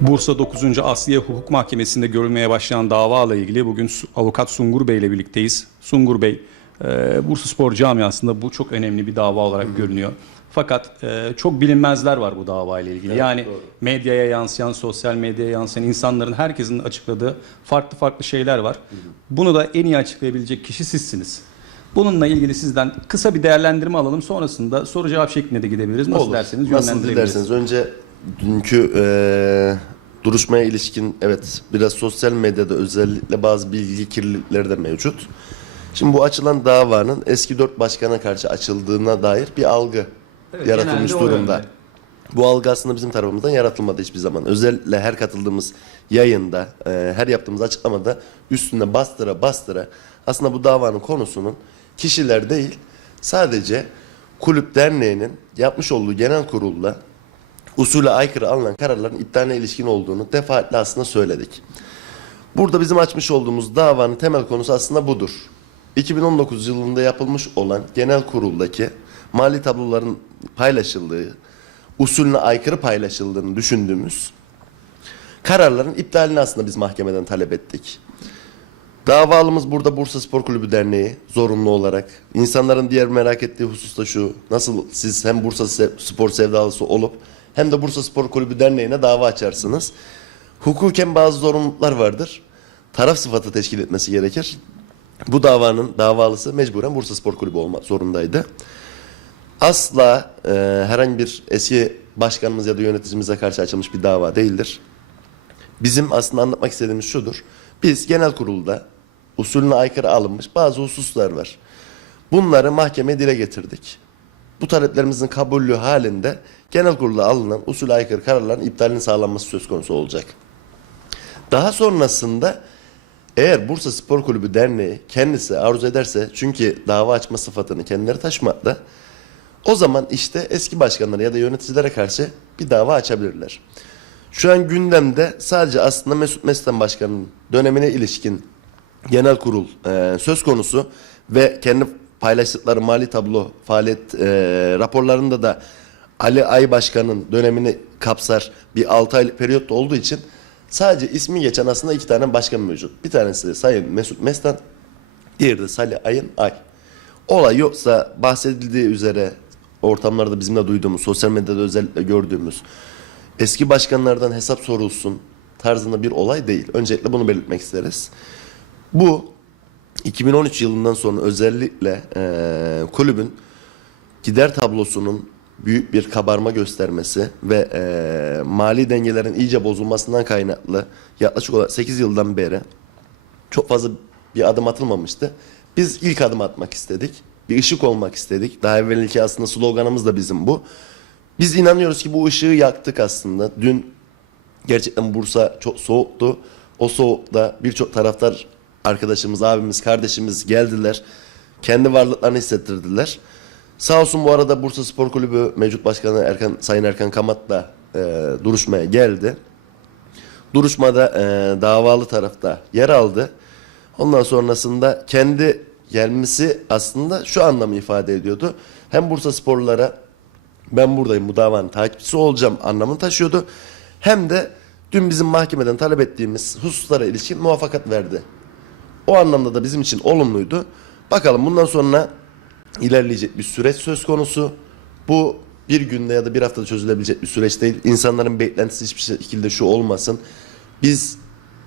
Bursa 9. Asliye Hukuk Mahkemesi'nde görülmeye başlayan davalarla ilgili bugün avukat Sungur Bey ile birlikteyiz. Sungur Bey, e, Bursa Spor camiasında bu çok önemli bir dava olarak görünüyor. Fakat e, çok bilinmezler var bu dava ile ilgili. yani medyaya yansıyan, sosyal medyaya yansıyan insanların herkesin açıkladığı farklı farklı şeyler var. Bunu da en iyi açıklayabilecek kişi sizsiniz. Bununla ilgili sizden kısa bir değerlendirme alalım. Sonrasında soru cevap şeklinde de gidebiliriz. Nasıl Olur. derseniz Nasıl yönlendirebiliriz. dilerseniz. Önce dünkü eee, duruşmaya ilişkin evet biraz sosyal medyada özellikle bazı bilgi kirlilikleri de mevcut. Şimdi bu açılan davanın eski dört başkana karşı açıldığına dair bir algı Evet, yaratılmış durumda. yönde. Bu algı aslında bizim tarafımızdan yaratılmadı hiçbir zaman. Özellikle her katıldığımız yayında, eee, her yaptığımız açıklamada üstüne bastıra bastıra aslında bu davanın konusunun kişiler değil sadece kulüp derneğinin yapmış olduğu genel kurulla usule aykırı alınan kararların iptaline ilişkin olduğunu defaatle aslında söyledik. Burada bizim açmış olduğumuz davanın temel konusu aslında budur. 2019 yılında yapılmış olan genel kuruldaki mali tabloların paylaşıldığı, usulüne aykırı paylaşıldığını düşündüğümüz kararların iptalini aslında biz mahkemeden talep ettik. Davalımız burada Bursa Spor Kulübü Derneği zorunlu olarak. İnsanların diğer merak ettiği husus da şu. Nasıl siz hem Bursa Spor sevdalısı olup hem de Bursa Spor Kulübü Derneği'ne dava açarsınız. Hukuken bazı zorunluluklar vardır. Taraf sıfatı teşkil etmesi gerekir. Bu davanın davalısı mecburen Bursa Spor Kulübü olmak zorundaydı. Asla e, herhangi bir eski başkanımız ya da yöneticimize karşı açılmış bir dava değildir. Bizim aslında anlatmak istediğimiz şudur. Biz genel kurulda usulüne aykırı alınmış bazı hususlar var. Bunları mahkemeye dile getirdik. Bu taleplerimizin kabulü halinde genel kurulda alınan usul aykırı kararların iptalinin sağlanması söz konusu olacak. Daha sonrasında eğer Bursa Spor Kulübü Derneği kendisi arzu ederse çünkü dava açma sıfatını kendileri taşımakta o zaman işte eski başkanlara ya da yöneticilere karşı bir dava açabilirler. Şu an gündemde sadece aslında Mesut Mesut Başkan'ın dönemine ilişkin genel kurul e, söz konusu ve kendi paylaştıkları mali tablo faaliyet e, raporlarında da Ali Ay Başkan'ın dönemini kapsar bir 6 aylık periyot olduğu için sadece ismi geçen aslında iki tane başkan mevcut. Bir tanesi Sayın Mesut Mestan, diğeri de Salih Ayın Ay. Olay yoksa bahsedildiği üzere ortamlarda bizim de duyduğumuz, sosyal medyada özellikle gördüğümüz eski başkanlardan hesap sorulsun tarzında bir olay değil. Öncelikle bunu belirtmek isteriz. Bu 2013 yılından sonra özellikle eee, kulübün gider tablosunun büyük bir kabarma göstermesi ve eee, mali dengelerin iyice bozulmasından kaynaklı yaklaşık olarak 8 yıldan beri çok fazla bir adım atılmamıştı. Biz ilk adım atmak istedik. Bir ışık olmak istedik. Daha evvelki aslında sloganımız da bizim bu. Biz inanıyoruz ki bu ışığı yaktık aslında. Dün gerçekten Bursa çok soğuktu. O soğukta birçok taraftar arkadaşımız, abimiz, kardeşimiz geldiler. Kendi varlıklarını hissettirdiler. Sağ olsun bu arada Bursa Spor Kulübü mevcut başkanı Erkan Sayın Erkan Kamat da e, duruşmaya geldi. Duruşmada e, davalı tarafta yer aldı. Ondan sonrasında kendi gelmesi aslında şu anlamı ifade ediyordu. Hem Bursa sporlulara ben buradayım bu davanın takipçisi olacağım anlamını taşıyordu. Hem de dün bizim mahkemeden talep ettiğimiz hususlara ilişkin muvaffakat verdi. O anlamda da bizim için olumluydu. Bakalım bundan sonra ilerleyecek bir süreç söz konusu. Bu bir günde ya da bir haftada çözülebilecek bir süreç değil. İnsanların beklentisi hiçbir şekilde şu olmasın. Biz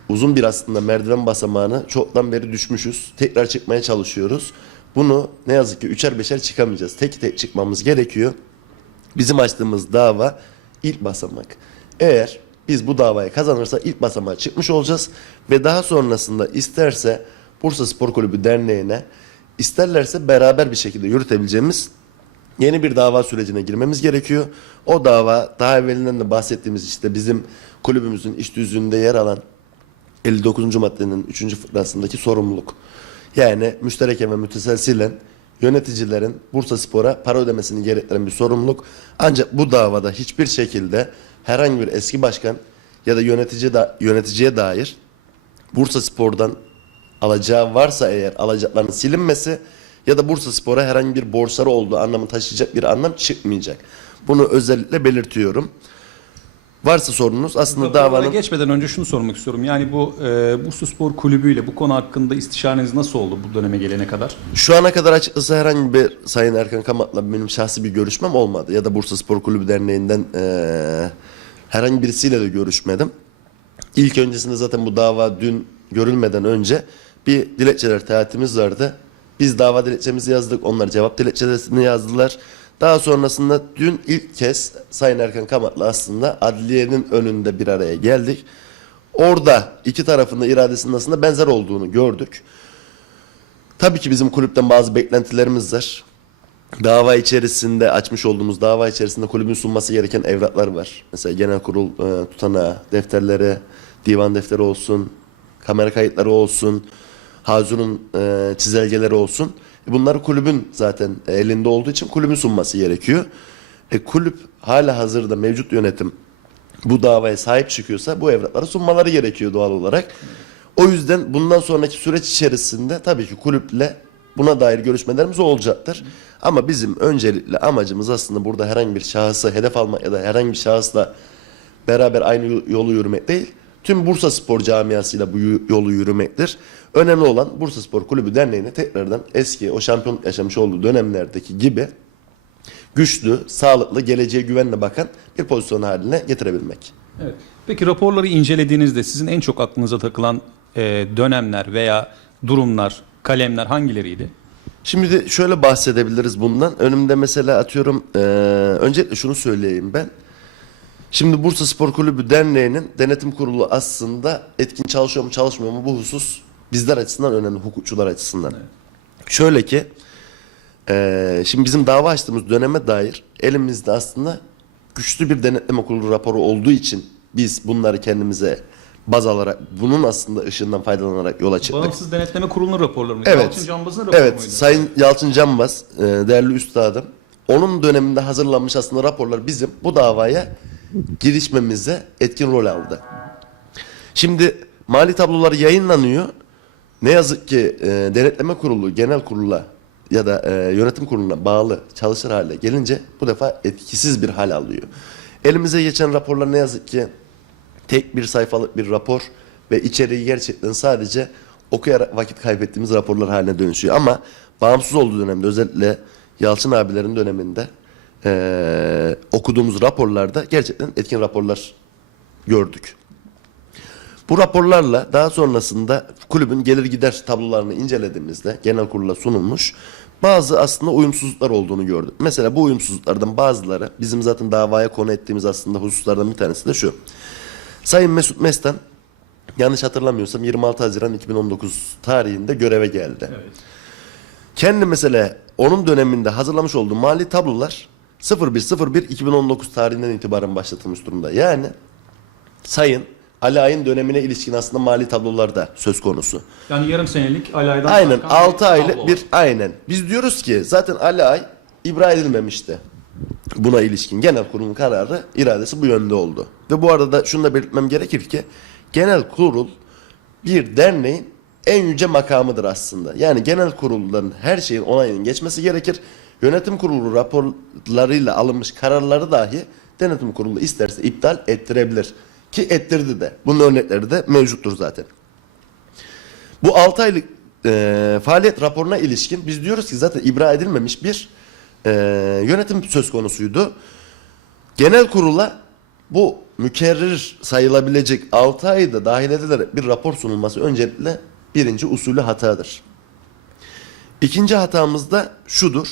uzun bir aslında merdiven basamağını çoktan beri düşmüşüz. Tekrar çıkmaya çalışıyoruz. Bunu ne yazık ki üçer beşer çıkamayacağız. Tek tek çıkmamız gerekiyor. Bizim açtığımız dava ilk basamak. Eğer biz bu davayı kazanırsa ilk basamağa çıkmış olacağız ve daha sonrasında isterse Bursa Spor Kulübü Derneği'ne isterlerse beraber bir şekilde yürütebileceğimiz yeni bir dava sürecine girmemiz gerekiyor. O dava daha evvelinden de bahsettiğimiz işte bizim kulübümüzün iş düzlüğünde yer alan 59. maddenin 3. fıkrasındaki sorumluluk. Yani müştereken ve müteselsilen yöneticilerin Bursa Spor'a para ödemesini gerektiren bir sorumluluk. Ancak bu davada hiçbir şekilde herhangi bir eski başkan ya da yönetici da, yöneticiye dair Bursa Spor'dan alacağı varsa eğer alacaklarının silinmesi ya da Bursa Spor'a herhangi bir borçları olduğu anlamı taşıyacak bir anlam çıkmayacak. Bunu özellikle belirtiyorum. Varsa sorunuz aslında davanın geçmeden önce şunu sormak istiyorum. Yani bu e, Bursa Spor Kulübü ile bu konu hakkında istişareniz nasıl oldu bu döneme gelene kadar? Şu ana kadar açıkçası herhangi bir Sayın Erkan Kamat'la benim şahsi bir görüşmem olmadı. Ya da Bursa Spor Kulübü Derneği'nden eee, herhangi birisiyle de görüşmedim. İlk öncesinde zaten bu dava dün görülmeden önce bir dilekçeler teatimiz vardı. Biz dava dilekçemizi yazdık. Onlar cevap dilekçelerini yazdılar. Daha sonrasında dün ilk kez Sayın Erkan Kamat'la aslında adliyenin önünde bir araya geldik. Orada iki tarafın da iradesinin aslında benzer olduğunu gördük. Tabii ki bizim kulüpten bazı beklentilerimiz var. Dava içerisinde açmış olduğumuz dava içerisinde kulübün sunması gereken evraklar var. Mesela genel kurul e, tutanağı, defterleri, divan defteri olsun, kamera kayıtları olsun, Hazun'un e, çizelgeleri olsun. E, bunları kulübün zaten elinde olduğu için kulübün sunması gerekiyor. E, kulüp hala hazırda mevcut yönetim bu davaya sahip çıkıyorsa bu evrakları sunmaları gerekiyor doğal olarak. O yüzden bundan sonraki süreç içerisinde tabii ki kulüple buna dair görüşmelerimiz olacaktır. Ama bizim öncelikle amacımız aslında burada herhangi bir şahısı hedef almak ya da herhangi bir şahısla beraber aynı yolu yürümek değil. Tüm Bursa Spor camiasıyla bu yolu yürümektir. Önemli olan Bursa Spor Kulübü Derneği'ni tekrardan eski o şampiyonluk yaşamış olduğu dönemlerdeki gibi güçlü, sağlıklı, geleceğe güvenle bakan bir pozisyon haline getirebilmek. Evet. Peki raporları incelediğinizde sizin en çok aklınıza takılan e, dönemler veya durumlar, kalemler hangileriydi? Şimdi de şöyle bahsedebiliriz bundan. Önümde mesela atıyorum eee, öncelikle şunu söyleyeyim ben. Şimdi Bursa Spor Kulübü Derneği'nin denetim kurulu aslında etkin çalışıyor mu çalışmıyor mu bu husus bizler açısından önemli hukukçular açısından. Şöyle ki eee, şimdi bizim dava açtığımız döneme dair elimizde aslında güçlü bir denetleme kurulu raporu olduğu için biz bunları kendimize baz alarak bunun aslında ışığından faydalanarak yola çıktık. Bağımsız Denetleme Kurulu'nun raporları mıydı? Evet. Yalçın Cambaz'ın raporu Evet, muydu? Sayın Yalçın Canbaz, e, değerli üstadım. Onun döneminde hazırlanmış aslında raporlar bizim bu davaya girişmemize etkin rol aldı. Şimdi mali tablolar yayınlanıyor. Ne yazık ki e, denetleme kurulu, genel kurula ya da e, yönetim kuruluna bağlı çalışır hale gelince bu defa etkisiz bir hal alıyor. Elimize geçen raporlar ne yazık ki tek bir sayfalık bir rapor ve içeriği gerçekten sadece okuyarak vakit kaybettiğimiz raporlar haline dönüşüyor. Ama bağımsız olduğu dönemde özellikle Yalçın abilerin döneminde eee, okuduğumuz raporlarda gerçekten etkin raporlar gördük. Bu raporlarla daha sonrasında kulübün gelir gider tablolarını incelediğimizde genel kurula sunulmuş bazı aslında uyumsuzluklar olduğunu gördük. Mesela bu uyumsuzluklardan bazıları bizim zaten davaya konu ettiğimiz aslında hususlardan bir tanesi de şu. Sayın Mesut Mestan yanlış hatırlamıyorsam 26 Haziran 2019 tarihinde göreve geldi. Evet. Kendi mesela onun döneminde hazırlamış olduğu mali tablolar 01.01.2019 tarihinden itibaren başlatılmış durumda. Yani Sayın Ali Ay'ın dönemine ilişkin aslında mali tablolar da söz konusu. Yani yarım senelik alaydan Aynen sarkan 6 tablo aylık bir aynen. Biz diyoruz ki zaten Ali Ay ibra edilmemişti. Buna ilişkin genel kurulun kararı iradesi bu yönde oldu. Ve bu arada şunu da belirtmem gerekir ki genel kurul bir derneğin en yüce makamıdır aslında. Yani genel kurulların her şeyin onayının geçmesi gerekir. Yönetim kurulu raporlarıyla alınmış kararları dahi denetim kurulu isterse iptal ettirebilir. Ki ettirdi de. Bunun örnekleri de mevcuttur zaten. Bu 6 aylık e, faaliyet raporuna ilişkin biz diyoruz ki zaten ibra edilmemiş bir e, yönetim söz konusuydu. Genel kurula bu mükerrir sayılabilecek 6 ayda dahil edilerek bir rapor sunulması öncelikle birinci usulü hatadır. İkinci hatamız da şudur.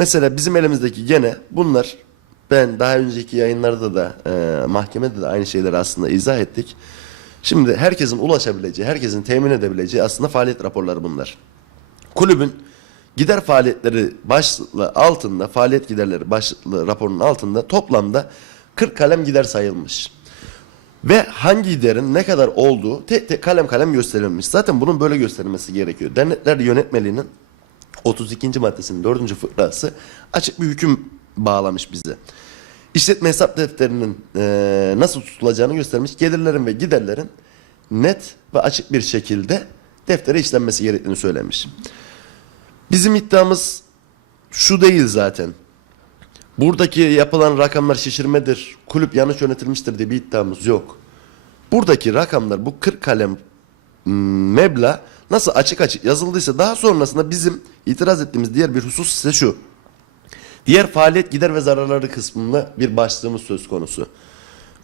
Mesela bizim elimizdeki gene bunlar ben daha önceki yayınlarda da e, mahkemede de aynı şeyleri aslında izah ettik. Şimdi herkesin ulaşabileceği, herkesin temin edebileceği aslında faaliyet raporları bunlar. Kulübün gider faaliyetleri başlığı altında, faaliyet giderleri başlıklı raporunun altında toplamda 40 kalem gider sayılmış. Ve hangi giderin ne kadar olduğu tek tek kalem kalem gösterilmiş. Zaten bunun böyle gösterilmesi gerekiyor. Dernekler yönetmeliğinin 32. maddesinin 4. fıkrası açık bir hüküm bağlamış bize. İşletme hesap defterinin eee, nasıl tutulacağını göstermiş. Gelirlerin ve giderlerin net ve açık bir şekilde deftere işlenmesi gerektiğini söylemiş. Bizim iddiamız şu değil zaten. Buradaki yapılan rakamlar şişirmedir, kulüp yanlış yönetilmiştir diye bir iddiamız yok. Buradaki rakamlar bu 40 kalem meblağ nasıl açık açık yazıldıysa daha sonrasında bizim itiraz ettiğimiz diğer bir husus ise şu. Diğer faaliyet gider ve zararları kısmında bir başlığımız söz konusu.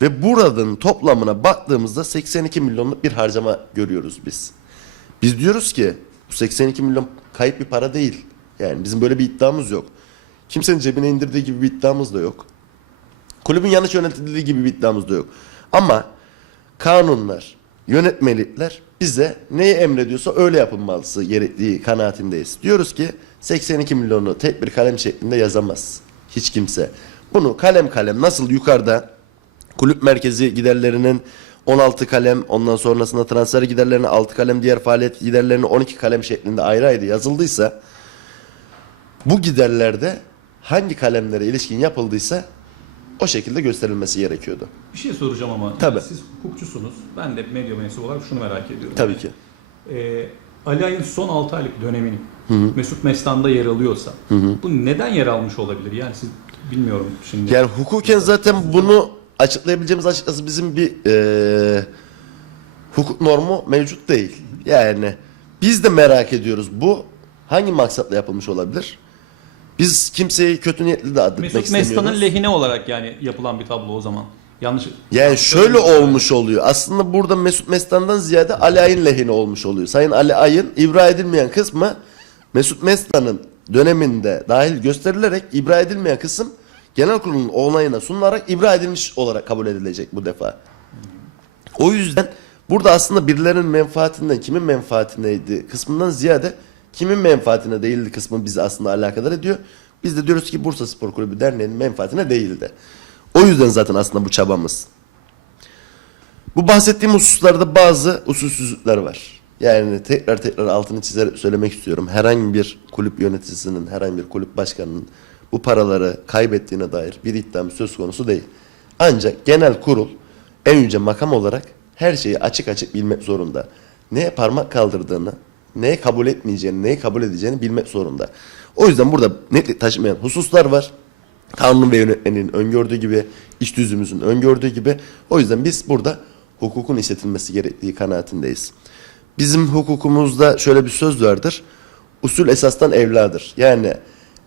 Ve buradan toplamına baktığımızda 82 milyonluk bir harcama görüyoruz biz. Biz diyoruz ki bu 82 milyon kayıp bir para değil. Yani bizim böyle bir iddiamız yok. Kimsenin cebine indirdiği gibi bir iddiamız da yok. Kulübün yanlış yönetildiği gibi bir iddiamız da yok. Ama kanunlar, yönetmelikler bize neyi emrediyorsa öyle yapılması gerektiği kanaatindeyiz. Diyoruz ki 82 milyonu tek bir kalem şeklinde yazamaz hiç kimse. Bunu kalem kalem nasıl yukarıda kulüp merkezi giderlerinin 16 kalem ondan sonrasında transfer giderlerine 6 kalem diğer faaliyet giderlerine 12 kalem şeklinde ayrı ayrı yazıldıysa bu giderlerde hangi kalemlere ilişkin yapıldıysa o şekilde gösterilmesi gerekiyordu. Bir şey soracağım ama. Tabii. Siz hukukçusunuz. Ben de medya mensubu olarak şunu merak ediyorum. Tabii ki. Ee, Ali Ay'ın son 6 aylık döneminin Mesut Mestan'da yer alıyorsa bu neden yer almış olabilir? Yani siz bilmiyorum şimdi. Yani hukuken zaten bunu açıklayabileceğimiz açıkçası bizim bir eee, hukuk normu mevcut değil. Yani biz de merak ediyoruz bu hangi maksatla yapılmış olabilir? Biz kimseyi kötü niyetli de adetmek Mesut istemiyoruz. Mestan'ın lehine olarak yani yapılan bir tablo o zaman. Yanlış. Yani şöyle olmuş oluyor. Aslında burada Mesut Mestan'dan ziyade Ali Ay'ın lehine olmuş oluyor. Sayın Ali Ay'ın ibra edilmeyen kısmı Mesut Mestan'ın döneminde dahil gösterilerek ibra edilmeyen kısım genel kurulun onayına sunularak ibra edilmiş olarak kabul edilecek bu defa. O yüzden burada aslında birilerinin menfaatinden kimin menfaatineydi kısmından ziyade kimin menfaatine değildi kısmı bizi aslında alakadar ediyor. Biz de diyoruz ki Bursa Spor Kulübü Derneği'nin menfaatine değildi. O yüzden zaten aslında bu çabamız. Bu bahsettiğim hususlarda bazı usulsüzlükler var. Yani tekrar tekrar altını çizerek söylemek istiyorum. Herhangi bir kulüp yöneticisinin, herhangi bir kulüp başkanının bu paraları kaybettiğine dair bir iddiam söz konusu değil. Ancak genel kurul en yüce makam olarak her şeyi açık açık bilmek zorunda. Neye parmak kaldırdığını, neye kabul etmeyeceğini, neyi kabul edeceğini bilmek zorunda. O yüzden burada netlik taşımayan hususlar var. Kanun ve yönetmenin öngördüğü gibi, iş düzümümüzün öngördüğü gibi. O yüzden biz burada hukukun işletilmesi gerektiği kanaatindeyiz. Bizim hukukumuzda şöyle bir söz vardır. Usul esastan evladır. Yani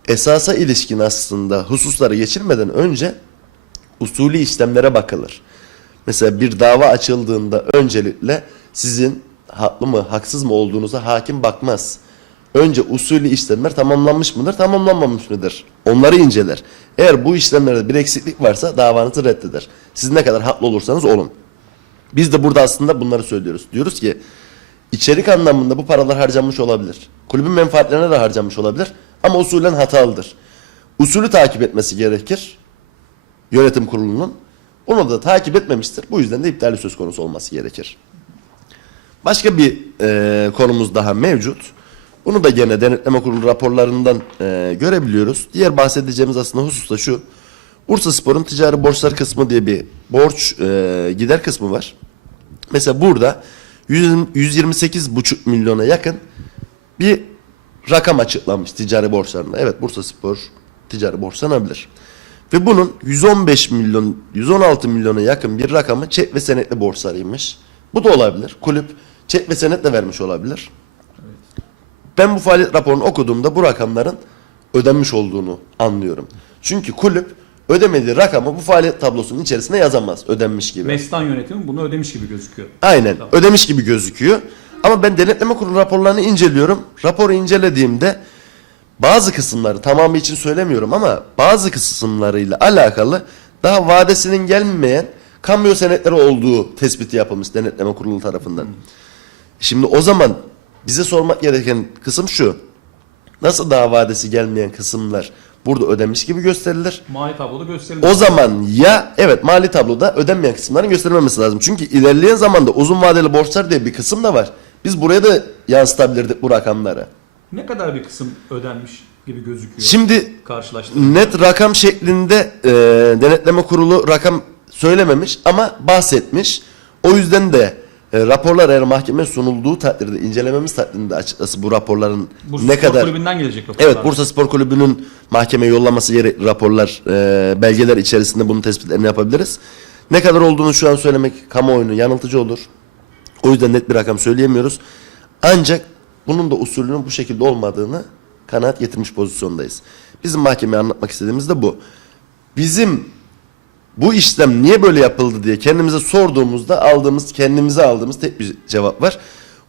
esasa ilişkin aslında hususları geçirmeden önce usulü işlemlere bakılır. Mesela bir dava açıldığında öncelikle sizin haklı mı haksız mı olduğunuza hakim bakmaz. Önce usulü işlemler tamamlanmış mıdır tamamlanmamış mıdır? Onları inceler. Eğer bu işlemlerde bir eksiklik varsa davanızı reddeder. Siz ne kadar haklı olursanız olun. Biz de burada aslında bunları söylüyoruz. Diyoruz ki içerik anlamında bu paralar harcanmış olabilir. Kulübün menfaatlerine de harcanmış olabilir. Ama usulen hatalıdır. Usulü takip etmesi gerekir. Yönetim kurulunun. Onu da takip etmemiştir. Bu yüzden de iptali söz konusu olması gerekir. Başka bir e, konumuz daha mevcut. Bunu da gene denetleme kurulu raporlarından e, görebiliyoruz. Diğer bahsedeceğimiz aslında husus da şu. Bursa Spor'un ticari borçlar kısmı diye bir borç e, gider kısmı var. Mesela burada 100 128,5 milyona yakın bir rakam açıklanmış ticari borçlarında. Evet Bursa Spor ticari borçlanabilir. Ve bunun 115 milyon, 116 milyona yakın bir rakamı çek ve senetli borçlarıymış. Bu da olabilir. Kulüp çek ve senetle vermiş olabilir. Ben bu faaliyet raporunu okuduğumda bu rakamların ödenmiş olduğunu anlıyorum. Çünkü kulüp ödemediği rakamı bu faaliyet tablosunun içerisine yazamaz ödenmiş gibi. Mestan yönetimi bunu ödemiş gibi gözüküyor. Aynen Tamam. ödemiş gibi gözüküyor. Ama ben denetleme kurulu raporlarını inceliyorum. Raporu incelediğimde bazı kısımları tamamı için söylemiyorum ama bazı kısımlarıyla alakalı daha vadesinin gelmeyen kamyo senetleri olduğu tespiti yapılmış denetleme kurulu tarafından. Şimdi o zaman bize sormak gereken kısım şu. Nasıl daha vadesi gelmeyen kısımlar burada ödemiş gibi gösterilir? Mali tabloda gösterilmiş. O zaman ya evet mali tabloda ödenmeyen kısımların gösterilmemesi lazım. Çünkü ilerleyen zamanda uzun vadeli borçlar diye bir kısım da var. Biz buraya da yansıtabilirdik bu rakamları. Ne kadar bir kısım ödenmiş gibi gözüküyor Şimdi net rakam şeklinde e, denetleme kurulu rakam söylememiş ama bahsetmiş. O yüzden de E, raporlar eğer mahkemeye sunulduğu takdirde, incelememiz takdirde açıkçası bu raporların Bursa ne Spor kadar... Kulübü'nden gelecek raporlar. Evet Bursa Spor Kulübü'nün mahkemeye yollaması gerekli raporlar, e, belgeler içerisinde bunun tespitlerini yapabiliriz. Ne kadar olduğunu şu an söylemek kamuoyunu yanıltıcı olur. O yüzden net bir rakam söyleyemiyoruz. Ancak bunun da usulünün bu şekilde olmadığını kanaat getirmiş pozisyondayız. Bizim mahkemeye anlatmak istediğimiz de bu. Bizim bu işlem niye böyle yapıldı diye kendimize sorduğumuzda aldığımız, kendimize aldığımız tek bir cevap var.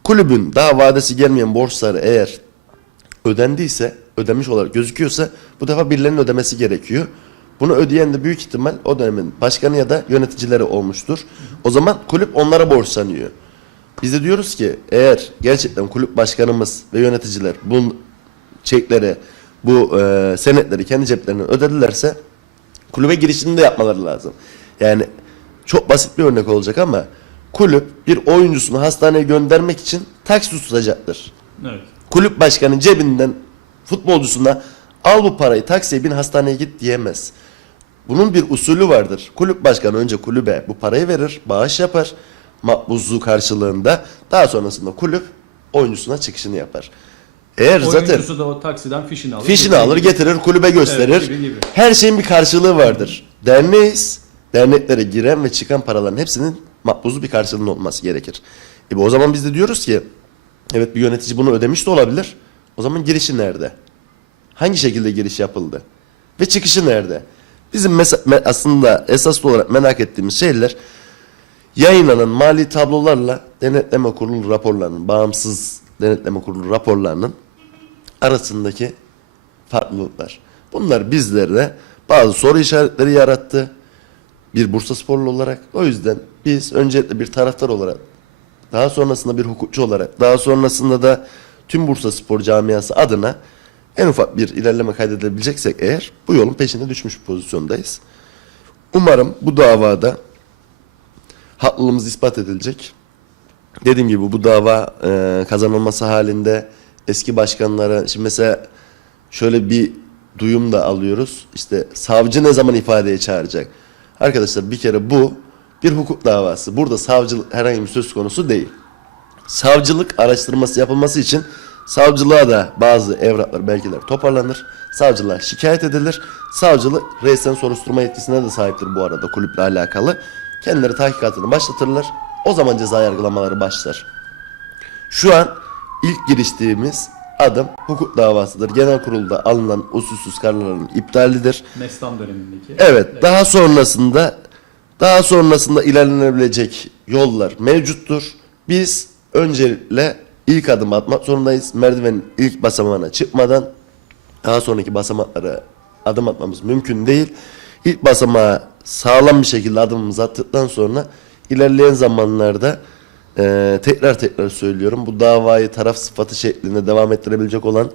Kulübün daha vadesi gelmeyen borçları eğer ödendiyse, ödenmiş olarak gözüküyorsa bu defa birilerinin ödemesi gerekiyor. Bunu ödeyen de büyük ihtimal o dönemin başkanı ya da yöneticileri olmuştur. O zaman kulüp onlara borçlanıyor. Biz de diyoruz ki eğer gerçekten kulüp başkanımız ve yöneticiler bu çekleri, bu e, senetleri kendi ceplerinden ödedilerse kulübe girişini de yapmaları lazım. Yani çok basit bir örnek olacak ama kulüp bir oyuncusunu hastaneye göndermek için taksi tutacaktır. Evet. Kulüp başkanı cebinden futbolcusuna al bu parayı taksiye bin hastaneye git diyemez. Bunun bir usulü vardır. Kulüp başkanı önce kulübe bu parayı verir, bağış yapar makbuzluğu karşılığında. Daha sonrasında kulüp oyuncusuna çıkışını yapar. Eğer zaten Oyuncusu da o taksiden fişini alır. Fişini alır getirir kulübe gösterir. Gibi gibi. Her şeyin bir karşılığı vardır. Derneğiz. Derneklere giren ve çıkan paraların hepsinin makbuzu bir karşılığının olması gerekir. E bu o zaman biz de diyoruz ki evet bir yönetici bunu ödemiş de olabilir. O zaman girişi nerede? Hangi şekilde giriş yapıldı? Ve çıkışı nerede? Bizim mesa- me- aslında esaslı olarak merak ettiğimiz şeyler yayınlanan mali tablolarla denetleme kurulu raporlarının, bağımsız denetleme kurulu raporlarının arasındaki farklılıklar. Bunlar bizlerde bazı soru işaretleri yarattı. Bir Bursa sporlu olarak. O yüzden biz öncelikle bir taraftar olarak, daha sonrasında bir hukukçu olarak, daha sonrasında da tüm Bursa spor camiası adına en ufak bir ilerleme kaydedebileceksek eğer bu yolun peşine düşmüş bir pozisyondayız. Umarım bu davada haklılığımız ispat edilecek. Dediğim gibi bu dava e, kazanılması halinde eski başkanlara şimdi mesela şöyle bir duyum da alıyoruz. İşte savcı ne zaman ifadeye çağıracak? Arkadaşlar bir kere bu bir hukuk davası. Burada savcılık herhangi bir söz konusu değil. Savcılık araştırması yapılması için savcılığa da bazı evraklar, belgeler toparlanır. Savcılığa şikayet edilir. Savcılık reisten soruşturma yetkisine de sahiptir bu arada kulüple alakalı. Kendileri tahkikatını başlatırlar. O zaman ceza yargılamaları başlar. Şu an ilk giriştiğimiz adım hukuk davasıdır. Genel kurulda alınan usulsüz kararların iptalidir. Mestan dönemindeki. Evet, daha sonrasında daha sonrasında ilerlenebilecek yollar mevcuttur. Biz öncelikle ilk adım atmak zorundayız. Merdivenin ilk basamağına çıkmadan daha sonraki basamaklara adım atmamız mümkün değil. İlk basamağa sağlam bir şekilde adımımızı attıktan sonra ilerleyen zamanlarda eee, tekrar tekrar söylüyorum bu davayı taraf sıfatı şeklinde devam ettirebilecek olan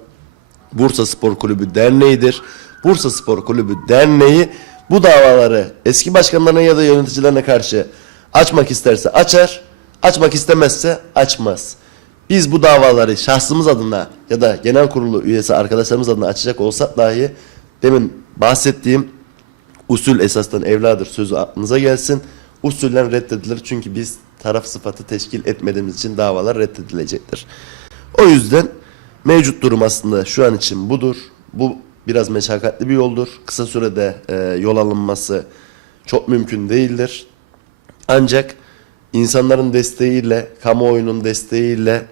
Bursa Spor Kulübü Derneği'dir. Bursa Spor Kulübü Derneği bu davaları eski başkanlarına ya da yöneticilerine karşı açmak isterse açar, açmak istemezse açmaz. Biz bu davaları şahsımız adına ya da genel kurulu üyesi arkadaşlarımız adına açacak olsak dahi demin bahsettiğim usul esasdan evladır sözü aklınıza gelsin. Usullen reddedilir çünkü biz taraf sıfatı teşkil etmediğimiz için davalar reddedilecektir. O yüzden mevcut durum aslında şu an için budur. Bu biraz meşakkatli bir yoldur. Kısa sürede e, yol alınması çok mümkün değildir. Ancak insanların desteğiyle, kamuoyunun desteğiyle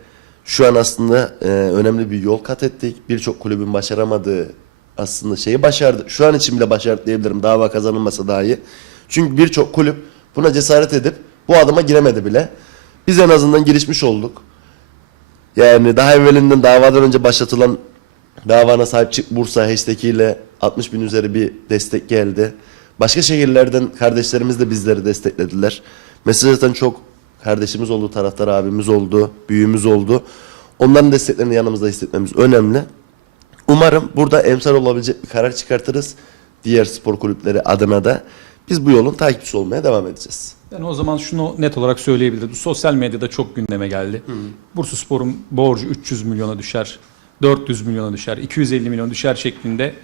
şu an aslında e, önemli bir yol kat ettik. Birçok kulübün başaramadığı aslında şeyi başardı. Şu an için bile başardı diyebilirim dava kazanılmasa dahi. Çünkü birçok kulüp buna cesaret edip bu adıma giremedi bile. Biz en azından girişmiş olduk. Yani daha evvelinden davadan önce başlatılan davana sahip çık Bursa hashtag ile 60 bin üzeri bir destek geldi. Başka şehirlerden kardeşlerimiz de bizleri desteklediler. Mesela zaten çok kardeşimiz oldu, taraftar abimiz oldu, büyüğümüz oldu. Onların desteklerini yanımızda hissetmemiz önemli. Umarım burada emsal olabilecek bir karar çıkartırız. Diğer spor kulüpleri adına da biz bu yolun takipçisi olmaya devam edeceğiz. Yani o zaman şunu net olarak söyleyebiliriz. Sosyal medyada çok gündeme geldi. Bursa Spor'un borcu 300 milyona düşer, 400 milyona düşer, 250 milyon düşer şeklinde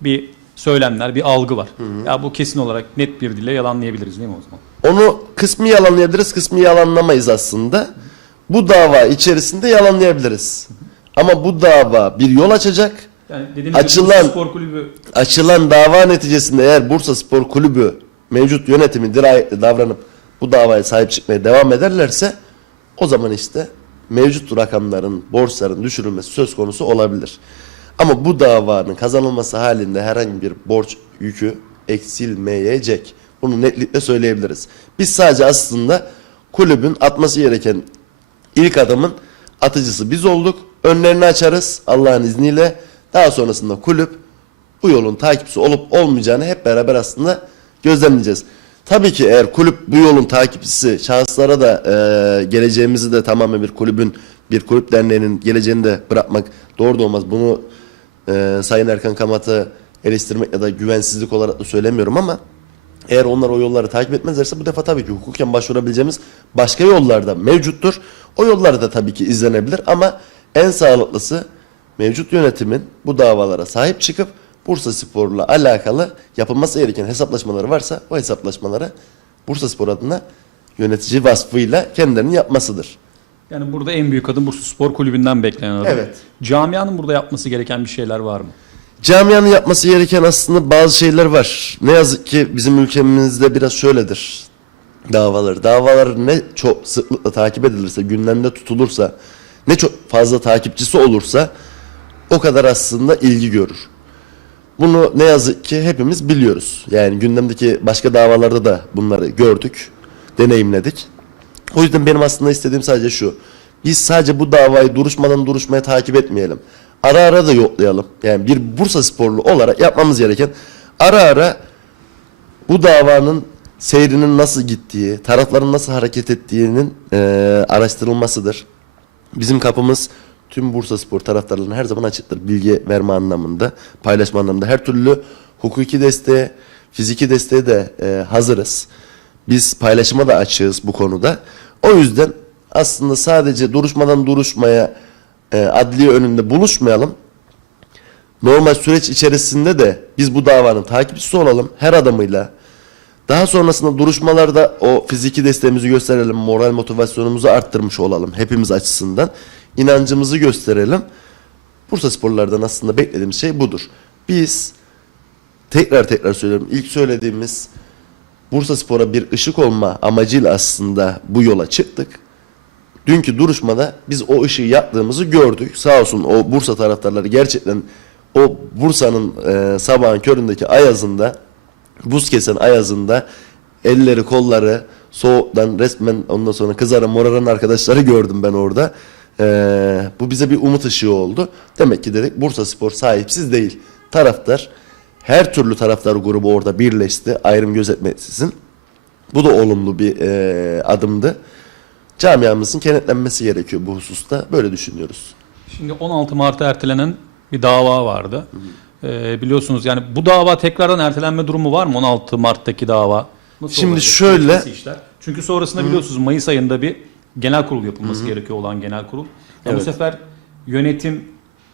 bir söylemler, bir algı var. Ya bu kesin olarak net bir dille yalanlayabiliriz değil mi o zaman? Onu kısmi yalanlayabiliriz, kısmi yalanlamayız aslında. Bu dava içerisinde yalanlayabiliriz. Ama bu dava bir yol açacak. Yani Açılan- gibi spor kulübü Açılan dava neticesinde eğer Bursa Spor Kulübü mevcut yönetimi davranıp bu davaya sahip çıkmaya devam ederlerse o zaman işte mevcut rakamların, borçların düşürülmesi söz konusu olabilir. Ama bu davanın kazanılması halinde herhangi bir borç yükü eksilmeyecek. Bunu netlikle söyleyebiliriz. Biz sadece aslında kulübün atması gereken ilk adımın atıcısı biz olduk. Önlerini açarız Allah'ın izniyle. Daha sonrasında kulüp bu yolun takipçisi olup olmayacağını hep beraber aslında gözlemleyeceğiz. Tabii ki eğer kulüp bu yolun takipçisi şahıslara da e, geleceğimizi de tamamen bir kulübün bir kulüp derneğinin geleceğini de bırakmak doğru da olmaz. Bunu e, Sayın Erkan Kamat'ı eleştirmek ya da güvensizlik olarak da söylemiyorum ama eğer onlar o yolları takip etmezlerse bu defa tabii ki hukuken başvurabileceğimiz başka yollar da mevcuttur. O yollar da tabii ki izlenebilir ama en sağlıklısı mevcut yönetimin bu davalara sahip çıkıp Bursa Spor'la alakalı yapılması gereken hesaplaşmaları varsa o hesaplaşmaları Bursa Spor adına yönetici vasfıyla kendilerinin yapmasıdır. yani burada en büyük adım Bursa Spor Kulübü'nden beklenen adım. Evet. Camianın burada yapması gereken bir şeyler var mı? Camianın yapması gereken aslında bazı şeyler var. Ne yazık ki bizim ülkemizde biraz şöyledir. Davalar. Davalar ne çok sıklıkla takip edilirse, gündemde tutulursa, ne çok fazla takipçisi olursa o kadar aslında ilgi görür. Bunu ne yazık ki hepimiz biliyoruz. Yani gündemdeki başka davalarda da bunları gördük, deneyimledik. O yüzden benim aslında istediğim sadece şu. Biz sadece bu davayı duruşmadan duruşmaya takip etmeyelim. Ara ara da yoklayalım. Yani bir Bursa sporlu olarak yapmamız gereken ara ara bu davanın seyrinin nasıl gittiği, tarafların nasıl hareket ettiğinin eee, araştırılmasıdır. Bizim kapımız tüm Bursa Spor taraftarlarına her zaman açıktır. Bilgi verme anlamında, paylaşma anlamında. Her türlü hukuki desteğe, fiziki desteğe de eee, hazırız. Biz paylaşıma da açığız bu konuda. O yüzden aslında sadece duruşmadan duruşmaya eee adliye önünde buluşmayalım. Normal süreç içerisinde de biz bu davanın takipçisi olalım her adamıyla. Daha sonrasında duruşmalarda o fiziki desteğimizi gösterelim, moral motivasyonumuzu arttırmış olalım hepimiz açısından. İnancımızı gösterelim. Bursa sporlardan aslında beklediğimiz şey budur. Biz tekrar tekrar söylüyorum ilk söylediğimiz Bursa Spor'a bir ışık olma amacıyla aslında bu yola çıktık. Dünkü duruşmada biz o ışığı yaktığımızı gördük. Sağ olsun o Bursa taraftarları gerçekten o Bursa'nın e, sabahın köründeki ayazında, buz kesen ayazında elleri kolları soğuktan resmen ondan sonra kızaran moraran arkadaşları gördüm ben orada. E, bu bize bir umut ışığı oldu. Demek ki dedik Bursa Spor sahipsiz değil. Taraftar her türlü taraftar grubu orada birleşti ayrım gözetmeksizin. Bu da olumlu bir e, adımdı. Camiamızın kenetlenmesi gerekiyor bu hususta. Böyle düşünüyoruz. Şimdi 16 Mart'a ertelenen bir dava vardı. Ee, biliyorsunuz yani bu dava tekrardan ertelenme durumu var mı 16 Mart'taki dava? Nasıl Şimdi olacak? şöyle- Nasıl işler? Çünkü sonrasında biliyorsunuz Mayıs ayında bir genel kurul yapılması gerekiyor olan genel kurul. Ya Bu Evet. sefer yönetim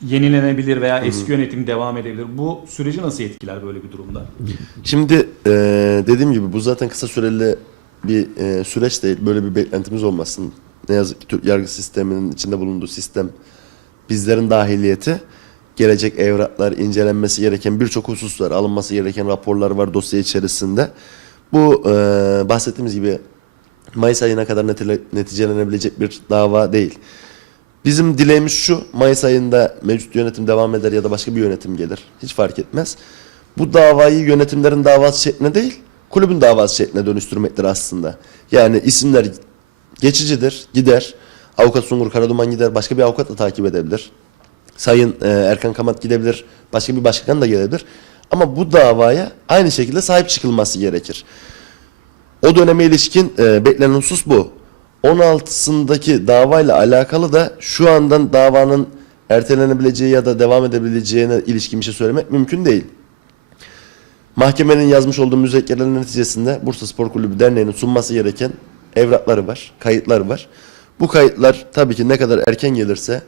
yenilenebilir veya eski yönetim devam edebilir. Bu süreci nasıl etkiler böyle bir durumda? Şimdi e, dediğim gibi bu zaten kısa süreli bir e, süreç değil. Böyle bir beklentimiz olmasın. Ne yazık ki Türk yargı sisteminin içinde bulunduğu sistem bizlerin dahiliyeti gelecek evraklar, incelenmesi gereken birçok hususlar, alınması gereken raporlar var dosya içerisinde. Bu e, bahsettiğimiz gibi Mayıs ayına kadar neticelenebilecek bir dava değil. Bizim dileğimiz şu, Mayıs ayında mevcut yönetim devam eder ya da başka bir yönetim gelir. Hiç fark etmez. Bu davayı yönetimlerin davası şekline değil, kulübün davası şekline dönüştürmektir aslında. Yani isimler geçicidir, gider. Avukat Sungur Karaduman gider, başka bir avukat da takip edebilir. Sayın e, Erkan Kamat gidebilir, başka bir başkan da gelebilir. Ama bu davaya aynı şekilde sahip çıkılması gerekir. O döneme ilişkin e, beklenen husus bu. 16'sındaki davayla alakalı da şu andan davanın ertelenebileceği ya da devam edebileceğine ilişkin bir şey söylemek mümkün değil. Mahkemenin yazmış olduğu müzekkerelerin neticesinde Bursa Spor Kulübü Derneği'nin sunması gereken evrakları var, kayıtları var. Bu kayıtlar tabii ki ne kadar erken gelirse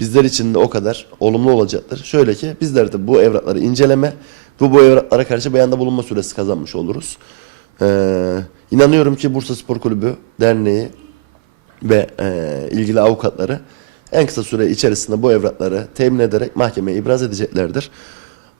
bizler için de o kadar olumlu olacaktır. Şöyle ki bizler de bu evrakları inceleme ve bu evraklara karşı beyanda bulunma süresi kazanmış oluruz. Ee, İnanıyorum ki Bursa Spor Kulübü Derneği ve e, ilgili avukatları en kısa süre içerisinde bu evrakları temin ederek mahkemeye ibraz edeceklerdir.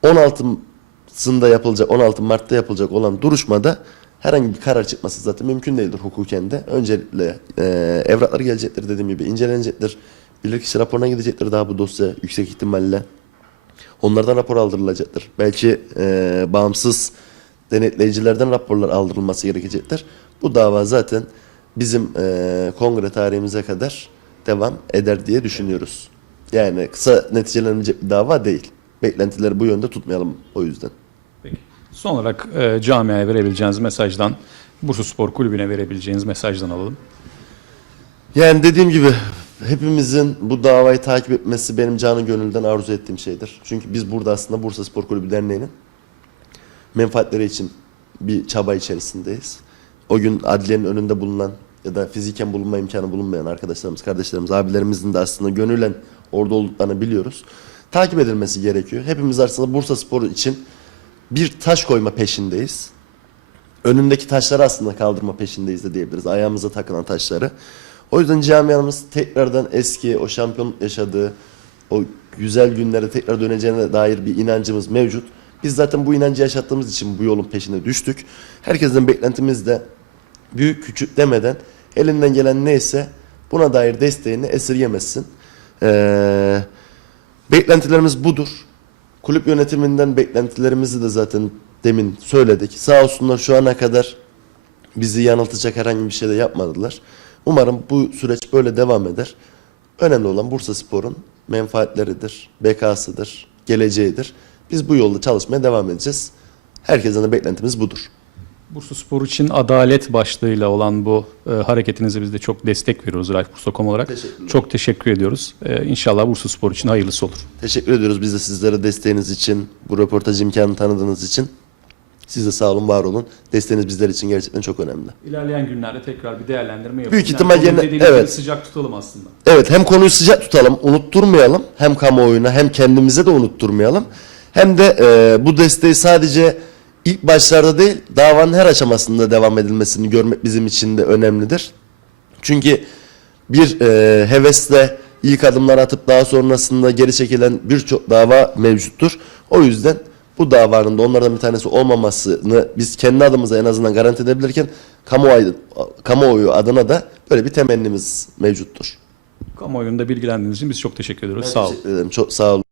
16'sında yapılacak, 16 Mart'ta yapılacak olan duruşmada herhangi bir karar çıkması zaten mümkün değildir hukuken de. Öncelikle e, evraklar gelecektir dediğim gibi incelenecektir. Bilirkişi raporuna gidecektir daha bu dosya yüksek ihtimalle. Onlardan rapor aldırılacaktır. Belki e, bağımsız denetleyicilerden raporlar aldırılması gerekecektir. Bu dava zaten bizim e, kongre tarihimize kadar devam eder diye düşünüyoruz. Yani kısa neticelenecek bir dava değil. Beklentileri bu yönde tutmayalım o yüzden. Peki. Son olarak e, camiaya verebileceğiniz mesajdan, Bursa Spor Kulübü'ne verebileceğiniz mesajdan alalım. Yani dediğim gibi hepimizin bu davayı takip etmesi benim canı gönülden arzu ettiğim şeydir. Çünkü biz burada aslında Bursa Spor Kulübü Derneği'nin menfaatleri için bir çaba içerisindeyiz. O gün adliyenin önünde bulunan ya da fiziken bulunma imkanı bulunmayan arkadaşlarımız, kardeşlerimiz, abilerimizin de aslında gönülen orada olduklarını biliyoruz. Takip edilmesi gerekiyor. Hepimiz aslında Bursa Spor için bir taş koyma peşindeyiz önündeki taşları aslında kaldırma peşindeyiz de diyebiliriz. Ayağımıza takılan taşları. O yüzden camiamız tekrardan eski o şampiyon yaşadığı o güzel günlere tekrar döneceğine dair bir inancımız mevcut. Biz zaten bu inancı yaşattığımız için bu yolun peşine düştük. Herkesten beklentimiz de büyük küçük demeden elinden gelen neyse buna dair desteğini esirgemesin. Ee, beklentilerimiz budur. Kulüp yönetiminden beklentilerimizi de zaten demin söyledik. Sağ olsunlar şu ana kadar bizi yanıltacak herhangi bir şey de yapmadılar. Umarım bu süreç böyle devam eder. Önemli olan Bursa Spor'un menfaatleridir, bekasıdır, geleceğidir. Biz bu yolda çalışmaya devam edeceğiz. Herkesten de beklentimiz budur. Bursa Spor için adalet başlığıyla olan bu e, hareketinize biz de çok destek veriyoruz Rifebursa.com olarak. Teşekkürler. Çok teşekkür ediyoruz. E, inşallah Bursa Spor için hayırlısı olur. Teşekkür ediyoruz biz de sizlere desteğiniz için, bu röportaj imkanını tanıdığınız için. Siz de sağ olun, var olun. Desteğiniz bizler için gerçekten çok önemli. İlerleyen günlerde tekrar bir değerlendirme yapalım. Büyük ihtimal dediğiniz gibi evet. sıcak tutalım aslında. Evet hem konuyu sıcak tutalım, unutturmayalım. Hem kamuoyuna hem kendimize de unutturmayalım. Hem de e, bu desteği sadece ilk başlarda değil, davanın her aşamasında devam edilmesini görmek bizim için de önemlidir. Çünkü bir e, hevesle ilk adımlar atıp daha sonrasında geri çekilen birçok dava mevcuttur. O yüzden bu davanın da onlardan bir tanesi olmamasını biz kendi adımıza en azından garanti edebilirken kamuoyu, kamuoyu adına da böyle bir temennimiz mevcuttur. Kamuoyunda bilgilendiğiniz için biz çok teşekkür ediyoruz. Ben Sağ olun. teşekkür ederim. Çok sağ olun.